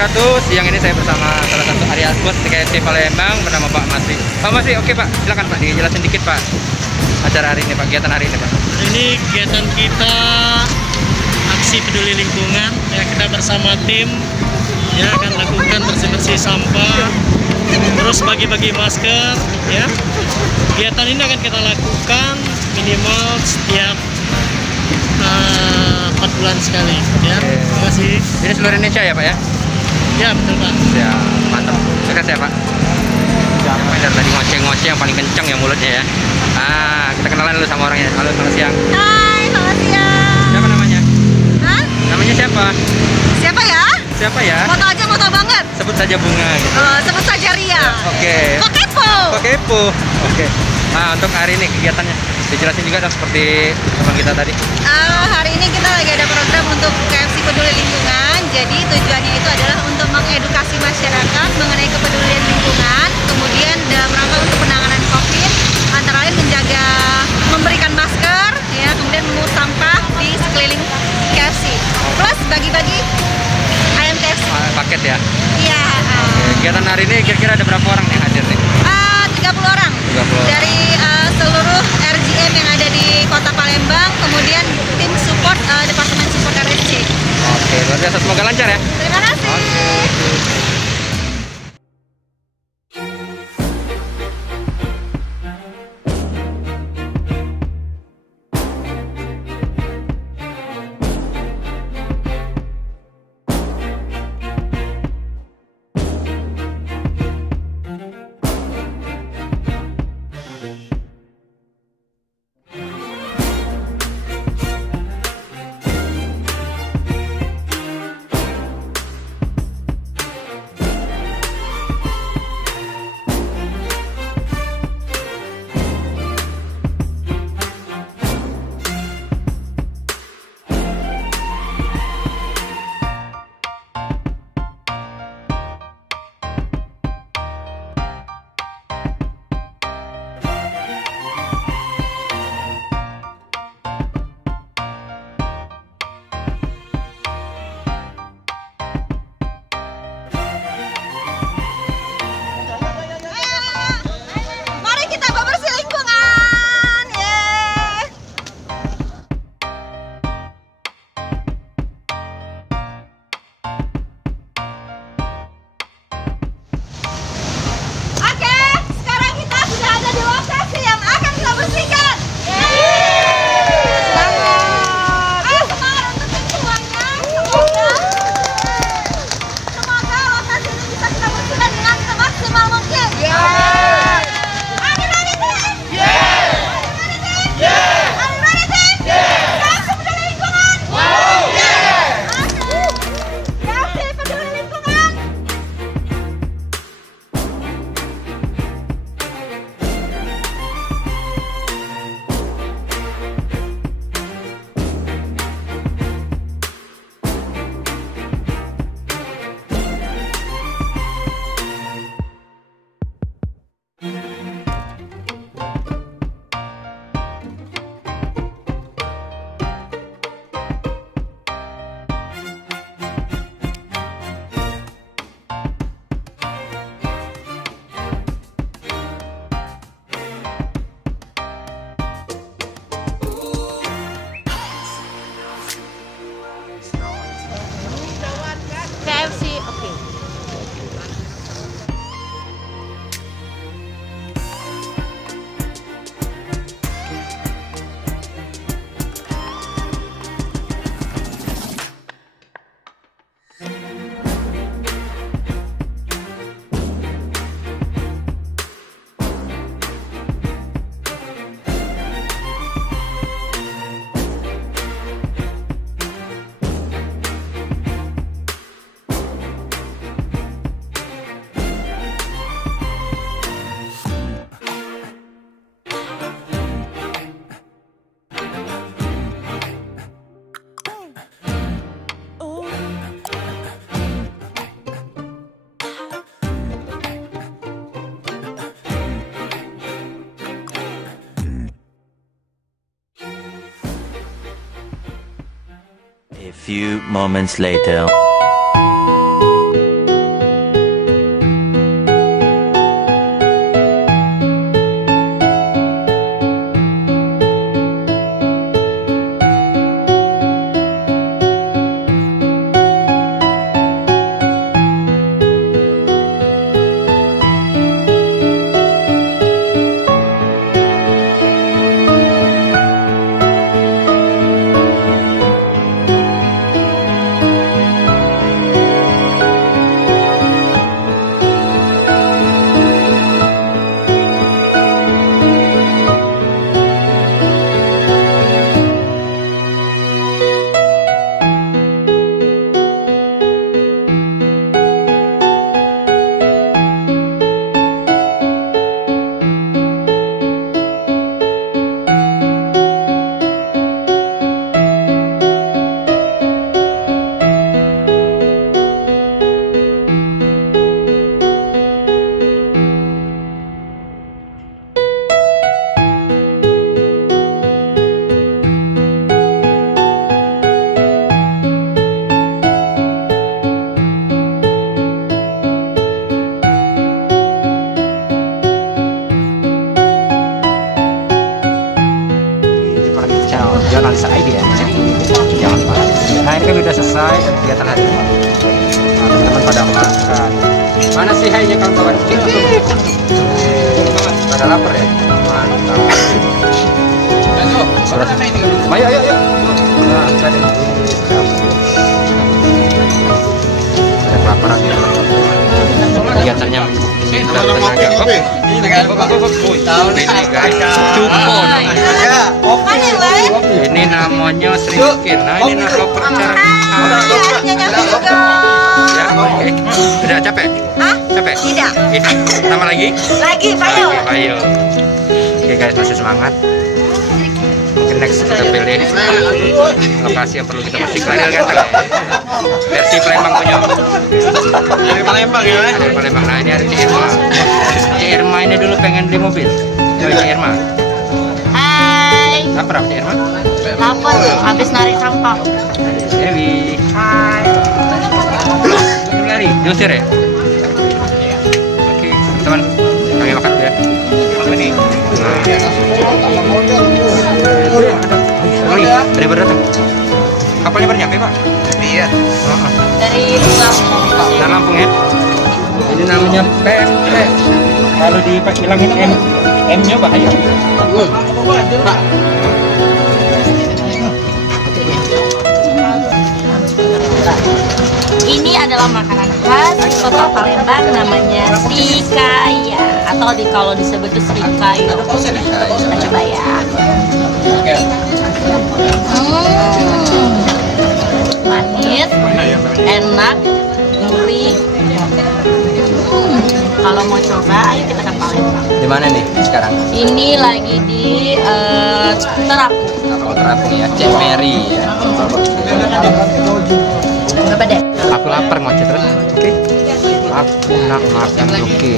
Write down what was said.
wabarakatuh. Siang ini saya bersama salah satu area bos KFC Palembang bernama Pak Masri. Pak Masri, oke Pak, silakan Pak dijelasin dikit Pak acara hari ini Pak, kegiatan hari ini Pak. Hari ini kegiatan kita aksi peduli lingkungan ya, kita bersama tim ya akan lakukan bersih-bersih sampah, terus bagi-bagi masker ya. Kegiatan ini akan kita lakukan minimal setiap 4 bulan sekali ya. Terima kasih. Ini seluruh Indonesia ya Pak ya? Ya betul Pak. Ya mantap. Terima kasih ya Pak. Siapa yang dari tadi ngoceh-ngoceh yang paling kencang ya mulutnya ya. Kita kenalan dulu sama orangnya. Halo, selamat siang. Hai, selamat siang. Siapa namanya? Hah? Namanya siapa? Siapa ya? Siapa ya? Foto aja, foto banget. Sebut saja Bunga gitu. Sebut saja Ria. Oke. Kok kepo? Kok kepo? Oke. Nah, untuk hari ini kegiatannya dijelasin juga dong seperti teman kita tadi. Hari ini kita lagi ada program untuk KFC Peduli Lingkungan. Jadi tujuannya itu adalah untuk mengedukasi masyarakat mengenai kepedulian lingkungan. Kemudian dalam rangka untuk penanganan COVID, antara lain menjaga, memberikan masker, ya, kemudian memungut sampah di sekeliling KFC. Plus bagi-bagi ayam KFC. Paket ya? Iya. Kegiatan hari ini kira-kira ada berapa orang yang hadir nih? 30 orang 30. dari seluruh RGM yang ada di Kota Palembang, kemudian tim support Departemen Support RSC. Oke, luar biasa, semoga lancar ya. Terima kasih. Mari kita bersih lingkungan. Yeay. Oke, sekarang kita sudah ada di lokasi yang akan kita bersihkan. Semangat. Ayo semangat untuk lingkungannya. Semoga lokasi ini bisa kita bersihkan dengan semaksimal mungkin. KFC, oke. A few moments later. sudah selesai kegiatan hari ini. Nah, teman-teman pada makan. Mana sih hainya kawan-kawan? Pada lapar ya? Mantap. Ayo, ayo, ayo. Nah, tadi. Ada kelaparan ya. Kegiatannya tenaga. Ini guys, cupo namanya. Ini namanya Srikin. Nah, ini naga percara. Ya, oke. Udah capek? Hah? Capek? Tidak. Tambah lagi? Lagi, ayo. Ayo. Oke guys, masih semangat. Mungkin next kita pilih lokasi yang perlu kita bersihkan kan? Versi Palembang punya. Dari Palembang ya. Dari Palembang. Nah, ini ada Cik Irma. Cik Irma ini dulu pengen beli mobil. Cik Irma. Hai. Lapar apa Cik Irma? Lapar, habis narik sampah. Dewi. Hai. Lari, diusir ya? Oke, teman, kami makan dulu ya. Apa nih? Dari baru datang. Kapalnya baru nyampe, Pak? Iya. Dari Lampung. Dari Lampung ya? Ini namanya pempek. Kalau dihilangin M-nya bahaya. Pak. Ini adalah makanan khas kota Palembang, namanya sikaya, atau kalau disebut itu sikayo. Kita coba ya. Manis, enak, gurih. Kalau mau coba, ayo kita ke Palembang. Di mana nih sekarang? Ini lagi di Terapung. Kalau Terapung ya, Cek Mary ya. Coba deh. Aku lapar ngoceh terus. Oke. Aku nak makan oke.